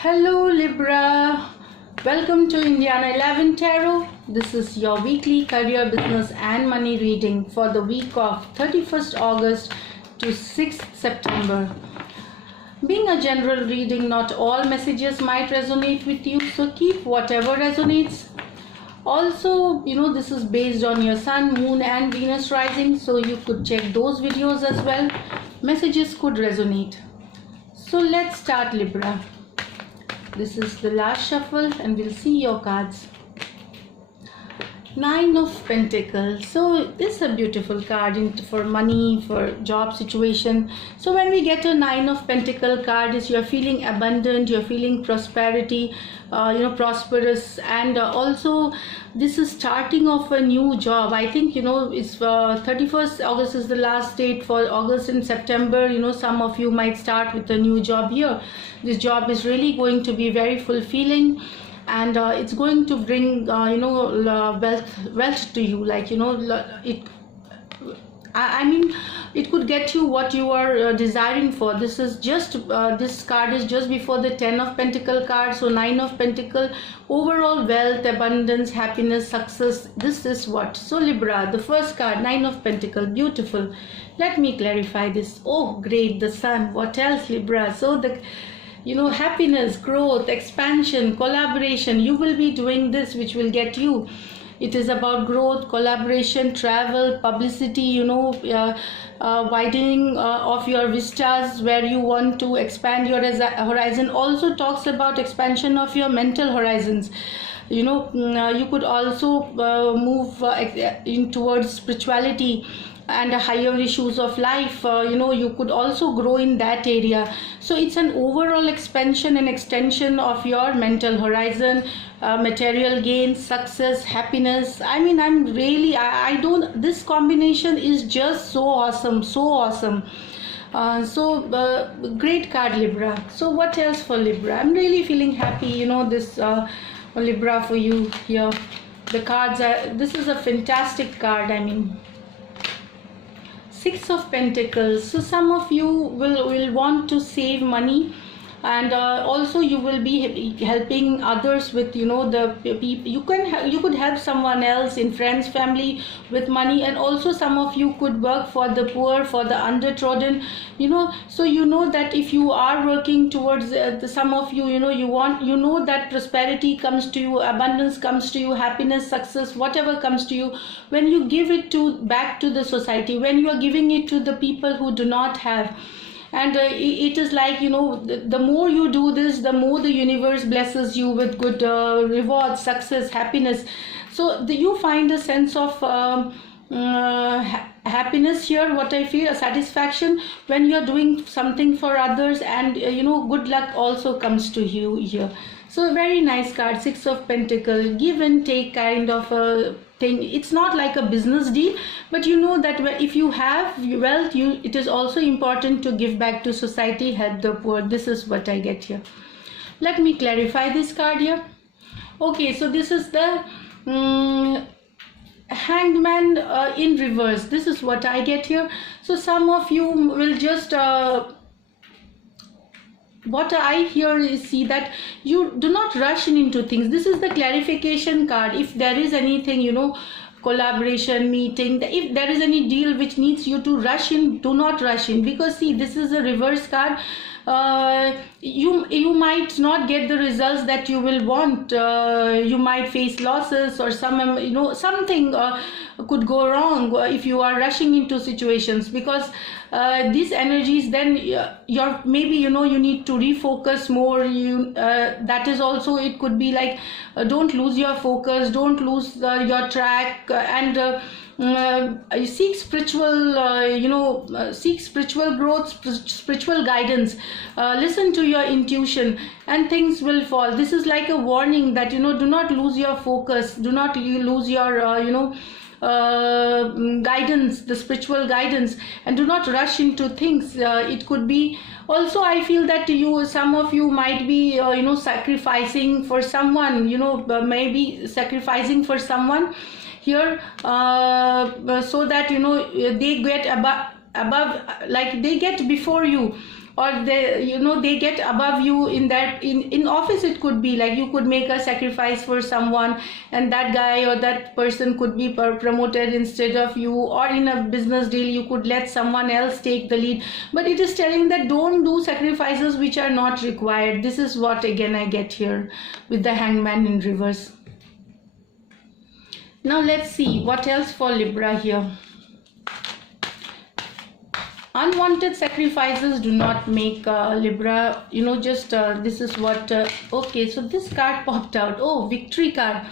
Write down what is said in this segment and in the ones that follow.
Hello Libra, welcome to Indiana 11 Tarot. This is your weekly career, business and money reading for the week of 31st August to 6th September. Being a general reading, not all messages might resonate with you, so keep whatever resonates. Also, this is based on your Sun, Moon and Venus rising, so you could check those videos as well. Messages could resonate. So let's start, Libra. This is the last shuffle and we'll see your cards. Nine of Pentacles. So this is a beautiful card for money, for job situation. So when we get a Nine of Pentacles card, is you're feeling abundant, you're feeling prosperity, prosperous, and also this is starting of a new job. I think it's 31st August is the last date for August and September. Some of you might start with a new job here. This job is really going to be very fulfilling, and it's going to bring wealth to you. It could get you what you are desiring for. This is just this card is just before the 10 of Pentacle card. So 9 of Pentacle, overall wealth, abundance, happiness, success. This is what. So Libra, the first card, 9 of Pentacle, beautiful. Let me clarify this. Oh great, the Sun. What else, Libra? So the happiness, growth, expansion, collaboration. You will be doing this, which will get you. It is about growth, collaboration, travel, publicity, widening of your vistas, where you want to expand your horizon. Also talks about expansion of your mental horizons. You could also move in towards spirituality and higher issues of life. You could also grow in that area. So it's an overall expansion and extension of your mental horizon, material gains, success, happiness. This combination is just so awesome. Great card, Libra. So what else for Libra? I'm really feeling happy, this Libra, for you here. The cards this is a fantastic card. Six of Pentacles. So some of you will want to save money, and also you will be helping others with the people. You could help someone else in friends, family with money, and also some of you could work for the poor, for the undertrodden. So that if you are working towards some of you, that prosperity comes to you, abundance comes to you, happiness, success, whatever comes to you, when you give it back to the society, when you are giving it to the people who do not have. And it is like, the more you do this, the more the universe blesses you with good rewards, success, happiness. So you find a sense of happiness here, what I feel, a satisfaction when you're doing something for others, and good luck also comes to you here. So very nice card, Six of Pentacles, give and take kind of a thing. It's not like a business deal, but that if you have wealth, it is also important to give back to society, help the poor. This is what I get here. Let me clarify this card here. Okay, so this is the Hanged Man in reverse. This is what I get here. So some of you will just what I hear is, see that you do not rush into things. This is the clarification card. If there is anything, collaboration, meeting, if there is any deal which needs you to rush in, do not rush in, because see, this is a reverse card. You might not get the results that you will want. You might face losses, or something could go wrong if you are rushing into situations, because these energies, then maybe you need to refocus more. That is also, it could be like, don't lose your focus, don't lose your track, and seek spiritual growth, spiritual guidance. Listen to your intuition and things will fall. This is like a warning that do not lose your focus, do not lose your guidance, the spiritual guidance, and do not rush into things. It could be also, I feel that some of you might be sacrificing for someone, maybe sacrificing for someone here, so that they get above, like they get before you. or they get above you in that, in office. It could be like you could make a sacrifice for someone, and that guy or that person could be promoted instead of you, or in a business deal you could let someone else take the lead. But it is telling that don't do sacrifices which are not required. This is what again I get here with the Hangman in reverse. Now let's see what else for Libra here. Unwanted sacrifices do not make Libra, just this is what okay, so this card popped out. Oh, victory card.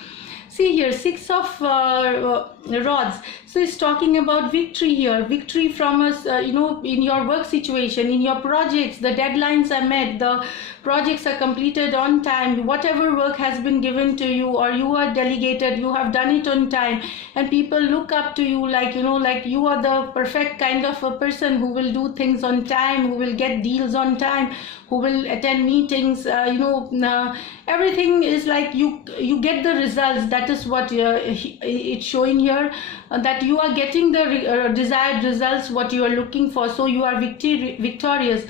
See here, 6 of rods. So it's talking about victory here. Victory from us, in your work situation, in your projects, the deadlines are met, the projects are completed on time, whatever work has been given to you or you are delegated, you have done it on time, and people look up to you like, like you are the perfect kind of a person who will do things on time, who will get deals on time, who will attend meetings, everything is like you get the results. That is what it's showing here, that you are getting the desired results, what you are looking for. So you are victorious.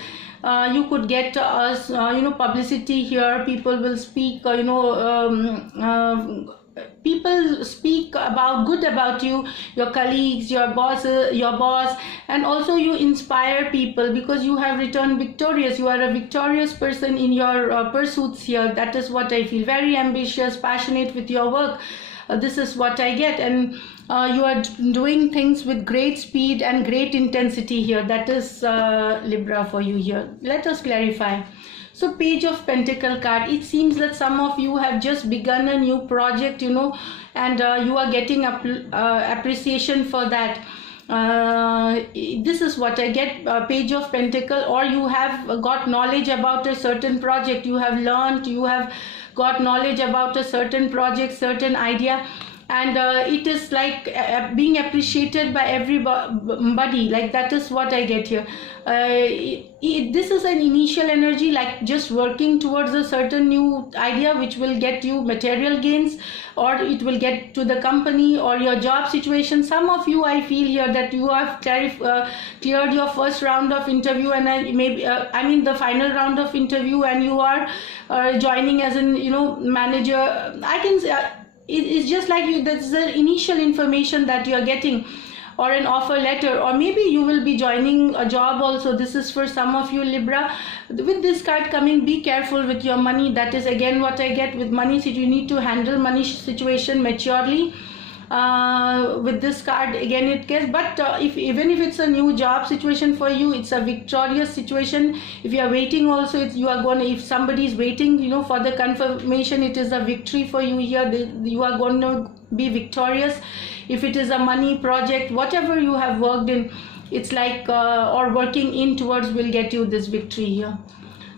You could get publicity here. People will speak, people speak about good about you, your colleagues, your boss, and also you inspire people because you have returned victorious. You are a victorious person in your pursuits here. That is what I feel. Very ambitious, passionate with your work. This is what I get, and you are doing things with great speed and great intensity here. That is Libra for you here. Let us clarify. So Page of Pentacle card, it seems that some of you have just begun a new project, and you are getting appreciation for that. This is what I get, Page of Pentacle, or you have got knowledge about a certain project, you have learned, you have got knowledge about a certain project, certain idea, and it is like being appreciated by everybody. Like that is what I get here. This is an initial energy, like just working towards a certain new idea which will get you material gains, or it will get to the company or your job situation. Some of you, I feel here that you have cleared your first round of interview, and the final round of interview, and you are joining as an manager. I can say it's just like you, that's the initial information that you are getting, or an offer letter, or maybe you will be joining a job also. This is for some of you, Libra. With this card coming, be careful with your money. That is again what I get with money. So you need to handle money situation maturely. With this card again it gets, but even if it's a new job situation for you, it's a victorious situation. If you are waiting also, if somebody is waiting for the confirmation, it is a victory for you here. You are going to be victorious. If it is a money project, whatever you have worked in, it's like or working in towards, will get you this victory here.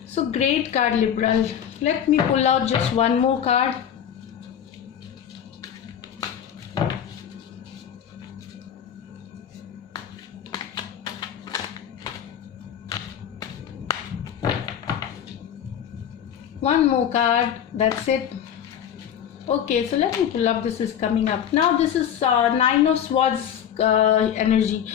So great card, Libra. Let me pull out just one more card. One more card, that's it. Okay, so let me pull up. This is coming up now. This is 9 of Swords energy.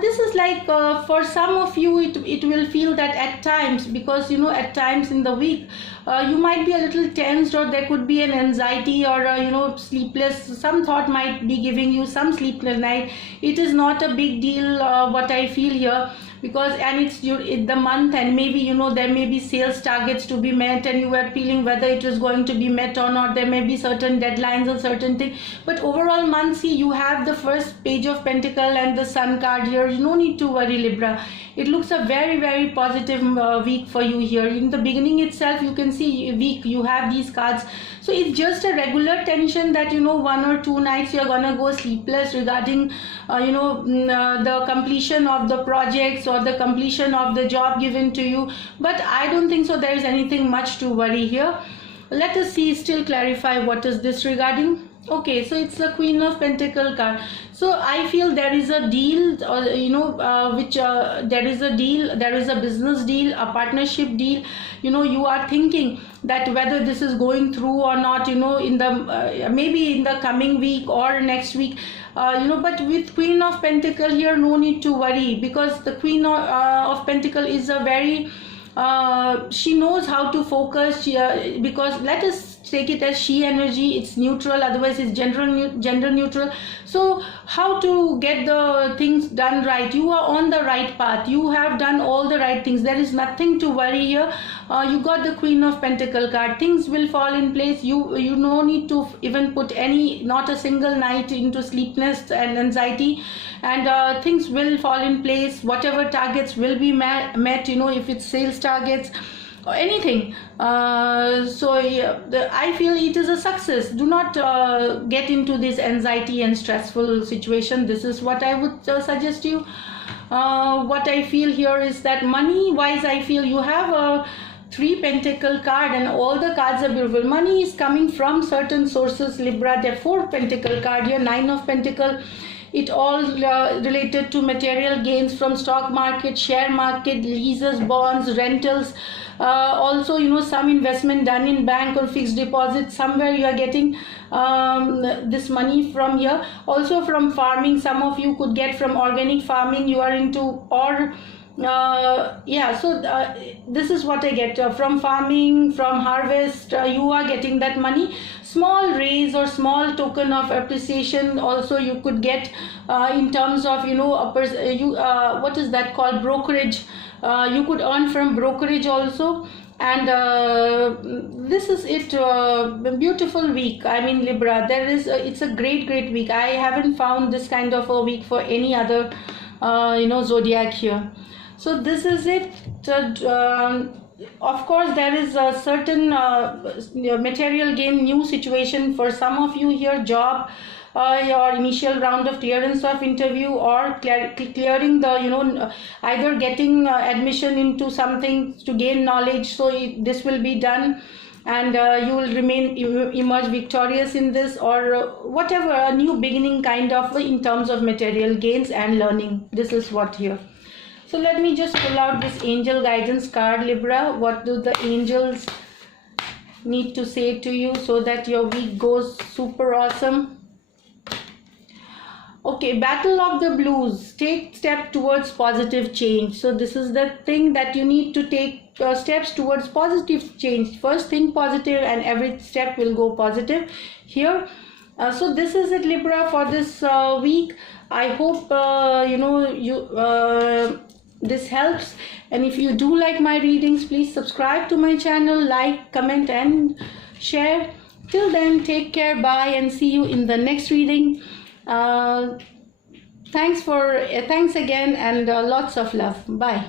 This is like for some of you, it will feel that at times, because at times in the week you might be a little tensed, or there could be an anxiety, or sleepless. Some thought might be giving you some sleepless night. It is not a big deal, what I feel here, because it's the month, and maybe there may be sales targets to be met, and you are feeling whether it is going to be met or not. There may be certain deadlines or certain things, but overall month, see, you have the first Page of Pentacle and the Sun card here. No need to worry, Libra. It looks a very, very positive week for you here. In the beginning itself, you can see week, you have these cards. So it's just a regular tension that 1 or 2 nights you're gonna go sleepless regarding the completion of the projects or the completion of the job given to you. But I don't think so there is anything much to worry here. Let us see, still clarify what is this regarding. Okay, so it's the Queen of Pentacle card. So I feel there is a deal, or there is a deal, there is a business deal, a partnership deal. You are thinking that whether this is going through or not. In the maybe in the coming week or next week. But with Queen of Pentacle here, no need to worry, because the Queen of Pentacle is a very she knows how to focus, because let us take it as she energy, it's neutral, otherwise it's gender neutral. So how to get the things done right? You are on the right path, you have done all the right things, there is nothing to worry here. You got the Queen of Pentacle card, things will fall in place. You no need to even put not a single night into sleepiness and anxiety, and things will fall in place. Whatever targets will be met, if it's sales targets or anything. I feel it is a success. Do not get into this anxiety and stressful situation. This is what I would suggest you. What I feel here is that money wise, I feel you have a 3 Pentacle card, and all the cards are beautiful. Money is coming from certain sources, Libra. There 4 Pentacle card here, 9 of Pentacle. It all related to material gains from stock market, share market, leases, bonds, rentals. Also, some investment done in bank or fixed deposit. Somewhere you are getting this money from here. Also from farming, some of you could get from organic farming you are into, or this is what I get from farming, from harvest. You are getting that money. Small raise or small token of appreciation also you could get in terms of what is that called, brokerage. You could earn from brokerage also. And this is it. Beautiful week. I mean, Libra, it's a great week. I haven't found this kind of a week for any other zodiac here. So this is it. Of course, there is a certain material gain, new situation for some of you here, job, your initial round of clearance of interview, or clearing the either getting admission into something to gain knowledge. So this will be done, and you will emerge victorious in this, or whatever, a new beginning kind of in terms of material gains and learning. This is what here. So let me just pull out this angel guidance card, Libra. What do the angels need to say to you so that your week goes super awesome? Okay, Battle of the Blues. Take step towards positive change. So this is the thing that you need to take steps towards positive change. First think positive, and every step will go positive here. So this is it, Libra, for this week. I hope this helps, and if you do like my readings, please subscribe to my channel, like, comment and share. Till then, take care, bye, and see you in the next reading. Thanks again, and lots of love. Bye.